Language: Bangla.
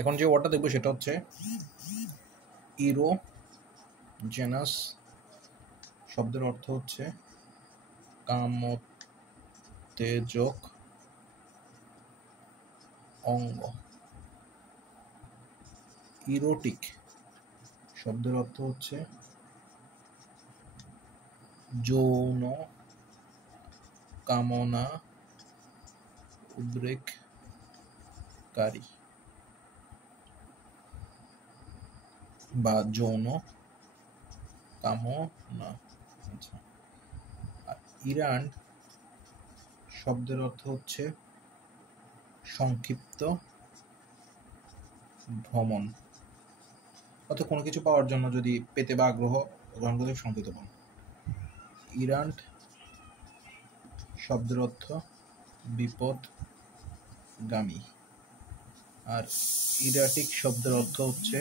এখন যে ওয়ার্ডটা দেখবো সেটা হচ্ছে ইরোজেনাস। শব্দের অর্থ হচ্ছে কামোত্তেজক অঙ্গ। ইরোটিক শব্দের অর্থ হচ্ছে যৌন কামনা উদ্রেককারী বা যৌন কামনা। আচ্ছা, আর ইরান্ট শব্দের অর্থ হচ্ছে সংক্ষিপ্ত ভ্রমণ, অর্থাৎ কোনো কিছু পাওয়ার জন্য যদি পেতে বা আগ্রহ গ্রহণ করতে সংক্ষিপ্ত ভ্রমণ। ইরান্ট শব্দের অর্থ বিপদগামী, আর ইরাটিক শব্দের অর্থ হচ্ছে